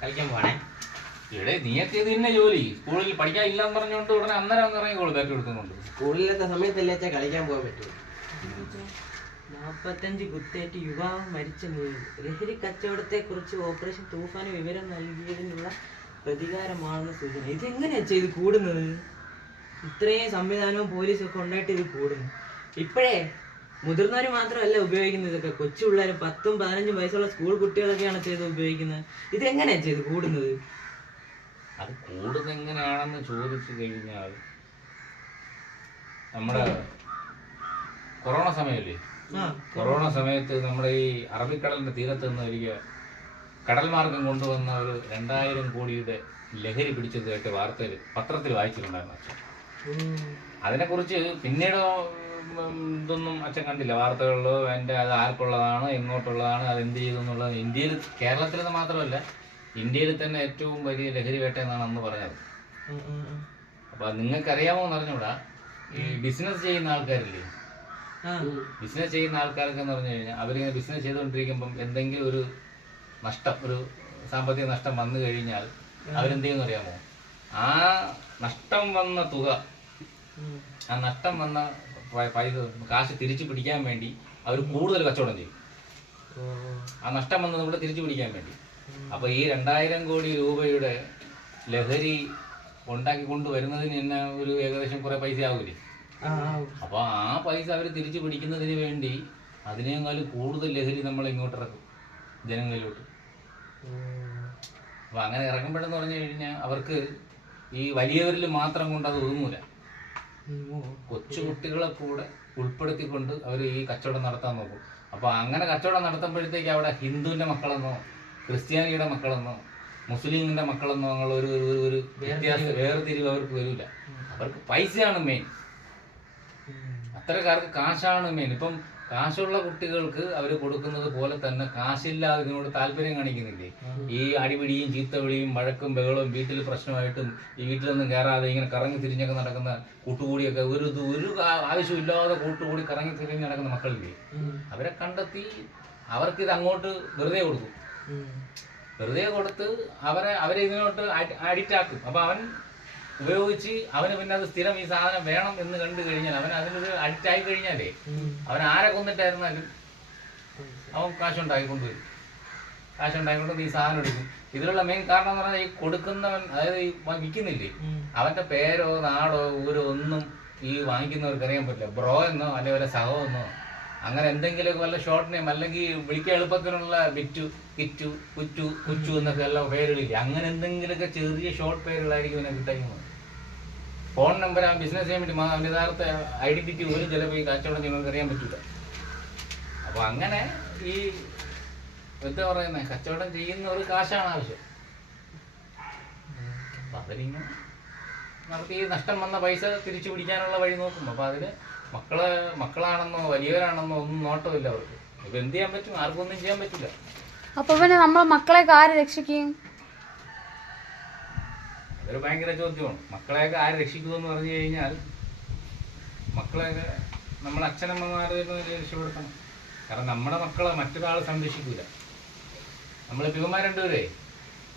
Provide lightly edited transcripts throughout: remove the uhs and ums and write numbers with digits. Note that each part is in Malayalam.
കളിക്കാൻ പോണേ. ഇവിടെ നീയൊക്കെ ഇത് തന്നെ ജോലി. സ്കൂളിൽ പഠിക്കാൻ ഇല്ലാന്ന് പറഞ്ഞുകൊണ്ട് ഉടനെ അന്നേരം ഒന്ന് ഇറങ്ങിക്കോളൂ ബാറ്റ് എടുക്കുന്നുണ്ട്. സ്കൂളിലത്തെ സമയത്തല്ലേ അച്ഛാ കളിക്കാൻ പോകാൻ പറ്റുമോ? 45 കുത്തേറ്റ് യുവാവ് മരിച്ച നിലയിൽ ലഹരി കച്ചവടത്തെ കുറിച്ച് ഓപ്പറേഷൻ തൂഫാന് വിവരം നൽകിയതിനുള്ള പ്രതികാരമാണെന്ന് സൂചന. ഇതെങ്ങനെയാ ഇത് കൂടുന്നത്? ഇത്രയും സംവിധാനവും പോലീസും ഒക്കെ ഉണ്ടായിട്ട് ഇത് കൂടുന്നു. ഇപ്പോഴേ മുതിർന്നവർ മാത്രമല്ല ഉപയോഗിക്കുന്നത് ഇതൊക്കെ. കൊച്ചു പിള്ളേരും 10ഉം 15ഉം വയസ്സുള്ള സ്കൂൾ കുട്ടികളൊക്കെയാണ് ചെയ്ത് ഉപയോഗിക്കുന്നത്. ഇതെങ്ങനെയാ ചെയ്ത് കൂടുന്നത്? അത് കൂടുന്നത് എങ്ങനെയാണെന്ന് ചോദിച്ചു കഴിഞ്ഞാൽ നമ്മുടെ കൊറോണ സമയമല്ലേ, കൊറോണ സമയത്ത് നമ്മുടെ ഈ അറബിക്കടലിന്റെ തീരത്ത് നിന്ന് ഒരിക്കൽ കടൽ മാർഗം കൊണ്ടുവന്ന ഒരു 2000 കോടിയുടെ ലഹരി പിടിച്ചതായിട്ട് വാർത്തയിൽ പത്രത്തിൽ വായിച്ചിട്ടുണ്ടായിരുന്നു അച്ഛൻ. അതിനെക്കുറിച്ച് പിന്നീട് ഇതൊന്നും അച്ഛൻ കണ്ടില്ല വാർത്തകളിലോ. എൻ്റെ അത് ആർക്കുള്ളതാണ്, എങ്ങോട്ടുള്ളതാണ്, അത് എന്ത് ചെയ്തു എന്നുള്ളത്. ഇന്ത്യയിൽ, കേരളത്തിൽ നിന്ന് മാത്രമല്ല ഇന്ത്യയിൽ തന്നെ ഏറ്റവും വലിയ ലഹരി വേട്ട എന്നാണ് അന്ന് പറഞ്ഞത്. അപ്പൊ നിങ്ങൾക്കറിയാമോ എന്ന് പറഞ്ഞൂടാ, ഈ ബിസിനസ് ചെയ്യുന്ന ആൾക്കാരില്ലേ, ബിസിനസ് ചെയ്യുന്ന ആൾക്കാർക്ക് എന്ന് പറഞ്ഞു കഴിഞ്ഞാൽ അവരിങ്ങനെ ബിസിനസ് ചെയ്തുകൊണ്ടിരിക്കുമ്പം എന്തെങ്കിലും ഒരു നഷ്ടം, ഒരു സാമ്പത്തിക നഷ്ടം വന്നു കഴിഞ്ഞാൽ അവരെന്ത് ചെയ്യുമെന്ന് അറിയാമോ? ആ നഷ്ടം വന്ന തുക, ആ നഷ്ടം വന്ന പൈസ, കാശ് തിരിച്ചു പിടിക്കാൻ വേണ്ടി അവർ കൂടുതൽ കച്ചവടം ചെയ്യും. ആ നഷ്ടം വന്നത് കൂടെ തിരിച്ചു പിടിക്കാൻ വേണ്ടി. അപ്പൊ ഈ 2000 കോടി രൂപയുടെ ലഹരി ഉണ്ടാക്കി കൊണ്ടുവരുന്നതിന് തന്നെ ഒരു ഏകദേശം കുറെ പൈസ ആവൂലേ. അപ്പൊ ആ പൈസ അവർ തിരിച്ചു പിടിക്കുന്നതിന് വേണ്ടി അതിനേക്കാളും കൂടുതൽ ലഹരി നമ്മൾ ഇങ്ങോട്ട് ഇറക്കും ജനങ്ങളിലോട്ട്. അപ്പൊ അങ്ങനെ ഇറക്കുമ്പോഴെന്ന് പറഞ്ഞു കഴിഞ്ഞാൽ അവർക്ക് ഈ വലിയവരിൽ മാത്രം കൊണ്ട് അത് ഒതുങ്ങൂല. കൊച്ചു കുട്ടികളെ കൂടെ ഉൾപ്പെടുത്തിക്കൊണ്ട് അവർ ഈ കച്ചവടം നടത്താൻ നോക്കും. അപ്പൊ അങ്ങനെ കച്ചവടം നടത്തുമ്പോഴത്തേക്ക് അവിടെ ഹിന്ദുവിന്റെ മക്കളെന്നോ ക്രിസ്ത്യാനിയുടെ മക്കളെന്നോ മുസ്ലിമിന്റെ മക്കളെന്നോ എന്നുള്ള ഒരു വ്യത്യാസം, വേർതിരിവ് അവർക്ക് വരില്ല. അവർക്ക് പൈസയാണ് മെയിൻ. അത്തരക്കാർക്ക് കാശാണ് മെയിൻ. ഇപ്പം കാശുള്ള കുട്ടികൾക്ക് അവർ കൊടുക്കുന്നത് പോലെ തന്നെ കാശില്ലാതെ ഇതിനോട് താല്പര്യം കാണിക്കുന്നില്ലേ. ഈ അടിപിടിയും ചീത്തവിളിയും വഴക്കും ബഹളവും വീട്ടിൽ പ്രശ്നമായിട്ടും ഈ വീട്ടിലൊന്നും കയറാതെ ഇങ്ങനെ കറങ്ങി തിരിഞ്ഞൊക്കെ നടക്കുന്ന കൂട്ടുകൂടിയൊക്കെ ഒരു ആവശ്യമില്ലാതെ കൂട്ടുകൂടി കറങ്ങി തിരിഞ്ഞ് നടക്കുന്ന മക്കളില്ലേ, അവരെ കണ്ടെത്തി അവർക്കിത് അങ്ങോട്ട് വെറുതെ കൊടുക്കും. വെറുതെ കൊടുത്ത് അവരെ ഇതിനോട്ട് അഡിക്റ്റ് ആക്കും. അപ്പൊ അവൻ ഉപയോഗിച്ച് അവന് പിന്നെ അത് സ്ഥിരം ഈ സാധനം വേണം എന്ന് കണ്ടു കഴിഞ്ഞാൽ അവൻ അതിനൊരു അഡിക്റ്റ് ആയി കഴിഞ്ഞാലേ അവൻ ആരെ കൊന്നിട്ടായിരുന്നാലും അവൻ കാശുണ്ടാക്കിക്കൊണ്ടുവരും. കാശുണ്ടാക്കിക്കൊണ്ട് ഈ സാധനം എടുക്കും. ഇതിലുള്ള മെയിൻ കാരണം എന്ന് പറഞ്ഞാൽ ഈ കൊടുക്കുന്നവൻ, അതായത് ഈ വിൽക്കുന്നില്ലേ, അവന്റെ പേരോ നാടോ ഊരോ ഒന്നും ഈ വാങ്ങിക്കുന്നവർക്ക് അറിയാൻ പറ്റില്ല. ബ്രോ എന്നോ അല്ലെങ്കിൽ വല്ല സഹോ എന്നോ അങ്ങനെ എന്തെങ്കിലുമൊക്കെ വല്ല ഷോർട്ട് നെയിം, അല്ലെങ്കിൽ വിളിക്കാൻ എളുപ്പത്തിനുള്ള ബിറ്റു, കിറ്റു, കുറ്റു, കുച്ചു എന്നൊക്കെ എല്ലാം പേരുകളില്ലേ, അങ്ങനെ എന്തെങ്കിലുമൊക്കെ ചെറിയ ഷോർട്ട് പേരുകളായിരിക്കും ഇവനെ കിട്ടുന്നത്. ഫോൺ നമ്പർ ആ ബിസിനസ് ചെയ്യാൻ വേണ്ടി അവൻ്റെ യഥാർത്ഥ ഐഡന്റിറ്റി പോലും ചിലപ്പോൾ ഈ കച്ചവടം ചെയ്യുന്നവർക്ക് അറിയാൻ പറ്റില്ല. അപ്പൊ അങ്ങനെ ഈ എന്താ പറയുന്നത്, കച്ചവടം ചെയ്യുന്നവർ കാശാണ് ആവശ്യം. അപ്പൊ അതിലിങ്ങനെ നമുക്ക് ഈ നഷ്ടം വന്ന പൈസ തിരിച്ചു പിടിക്കാനുള്ള വഴി നോക്കും. അപ്പൊ അതിന് മക്കളാണെന്നോ വലിയവരാണെന്നോ ഒന്നും നോട്ടമില്ല അവർക്ക്. ഇപ്പൊ എന്ത് ചെയ്യാൻ പറ്റും? ആർക്കും ഒന്നും ചെയ്യാൻ പറ്റില്ല. അപ്പൊ പിന്നെ നമ്മളെ മക്കളെയൊക്കെ ആര് രക്ഷിക്കും? അതൊരു ഭയങ്കര ചോദ്യമാണ്. മക്കളെയൊക്കെ ആര് രക്ഷിക്കുമെന്ന് പറഞ്ഞു കഴിഞ്ഞാൽ മക്കളെയൊക്കെ നമ്മളെ അച്ഛനമ്മമാരെ രക്ഷപ്പെടുത്തണം. കാരണം നമ്മുടെ മക്കളെ മറ്റൊരാൾ സംരക്ഷിക്കൂല. നമ്മൾ ഇവന്മാർ രണ്ടുപേരെ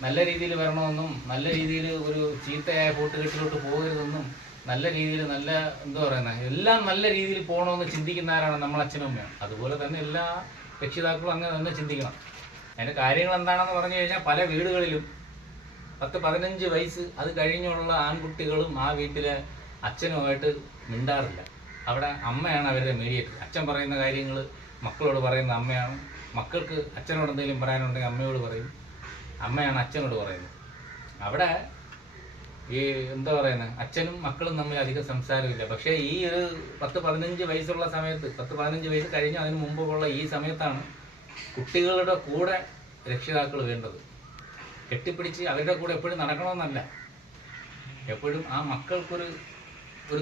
നല്ല രീതിയിൽ വരണമെന്നും നല്ല രീതിയിൽ ഒരു ചീത്തയായ കൂട്ടുകെട്ടിലോട്ട് പോകരുതെന്നും നല്ല രീതിയിൽ നല്ല എന്താ പറയുന്നത് എല്ലാം നല്ല രീതിയിൽ പോകണമെന്ന് ചിന്തിക്കുന്ന ആരാണ്? നമ്മൾ അച്ഛനും അമ്മയാണ്. അതുപോലെ തന്നെ എല്ലാ രക്ഷിതാക്കളും അങ്ങനെ തന്നെ ചിന്തിക്കണം. അതിൻ്റെ കാര്യങ്ങൾ എന്താണെന്ന് പറഞ്ഞു കഴിഞ്ഞാൽ പല വീടുകളിലും 10-15 വയസ്സ് അത് കഴിഞ്ഞുള്ള ആൺകുട്ടികളും ആ വീട്ടിലെ അച്ഛനുമായിട്ട് മിണ്ടാറില്ല. അവിടെ അമ്മയാണ് അവരുടെ മീഡിയേറ്റർ. അച്ഛൻ പറയുന്ന കാര്യങ്ങൾ മക്കളോട് പറയുന്ന അമ്മയാണ്. മക്കൾക്ക് അച്ഛനോട് എന്തെങ്കിലും പറയാനുണ്ടെങ്കിൽ അമ്മയോട് പറയും. അമ്മയാണ് അച്ഛനോട് പറയുന്നത്. അവിടെ ഈ എന്താ പറയുന്നത് അച്ഛനും മക്കളും തമ്മിൽ അധികം സംസാരമില്ല. പക്ഷേ ഈ ഒരു 10-15 വയസ്സുള്ള സമയത്ത്, 10-15 വയസ്സ് കഴിഞ്ഞ് അതിന് മുമ്പുള്ള ഈ സമയത്താണ് കുട്ടികളുടെ കൂടെ രക്ഷിതാക്കൾ വേണ്ടത്. കെട്ടിപ്പിടിച്ച് അവരുടെ കൂടെ എപ്പോഴും നടക്കണമെന്നല്ല, എപ്പോഴും ആ മക്കൾക്കൊരു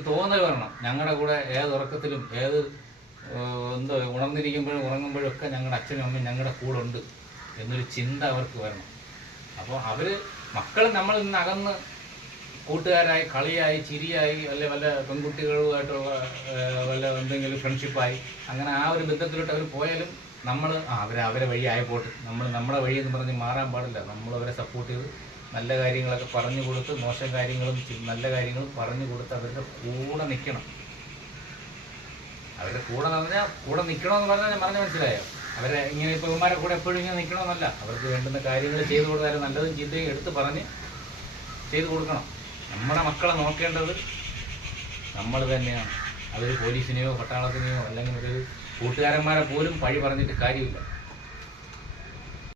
തോന്നൽ വരണം. ഞങ്ങളുടെ കൂടെ ഏത് ഉറക്കത്തിലും ഏത് എന്തോ ഉണർന്നിരിക്കുമ്പോഴും ഉറങ്ങുമ്പോഴും ഒക്കെ ഞങ്ങളുടെ അച്ഛനും അമ്മയും ഞങ്ങളുടെ കൂടെ ഉണ്ട് എന്നൊരു ചിന്ത അവർക്ക് വരണം. അപ്പോൾ മക്കൾ നമ്മളിൽ നിന്ന് അകന്ന് കൂട്ടുകാരായി കളിയായി ചിരിയായി അല്ലെ വല്ല പെൺകുട്ടികളുമായിട്ടുള്ള വല്ല എന്തെങ്കിലും ഫ്രണ്ട്ഷിപ്പായി അങ്ങനെ ആ ഒരു ബന്ധത്തിലോട്ട് അവർ പോയാലും നമ്മൾ അവരെ വഴി ആയിപ്പോട്ട് നമ്മുടെ വഴി എന്ന് പറഞ്ഞ് മാറാൻ പാടില്ല. നമ്മൾ അവരെ സപ്പോർട്ട് ചെയ്ത് നല്ല കാര്യങ്ങളൊക്കെ പറഞ്ഞു കൊടുത്ത് മോശം കാര്യങ്ങളും നല്ല കാര്യങ്ങളും പറഞ്ഞു കൊടുത്ത് അവരുടെ കൂടെ നിൽക്കണം. അവരുടെ കൂടെ പറഞ്ഞാൽ കൂടെ നിൽക്കണമെന്ന് പറഞ്ഞാൽ ഞാൻ പറഞ്ഞ മനസ്സിലായോ? അവരെ ഇങ്ങനെ ഇപ്പോൾ ഇവന്മാരെ കൂടെ എപ്പോഴും ഇങ്ങനെ നിൽക്കണമെന്നല്ല. അവർക്ക് വേണ്ടുന്ന കാര്യങ്ങൾ ചെയ്തു കൊടുത്താലും നല്ലതും ചീത്തയും എടുത്ത് പറഞ്ഞ് ചെയ്തു കൊടുക്കണം. നമ്മുടെ മക്കളെ നോക്കേണ്ടത് നമ്മൾ തന്നെയാണ്. അവർ പോലീസിനെയോ പട്ടാളത്തിനെയോ അല്ലെങ്കിൽ ഒരു കൂട്ടുകാരന്മാരെ പോലും പഴി പറഞ്ഞിട്ട് കാര്യമില്ല.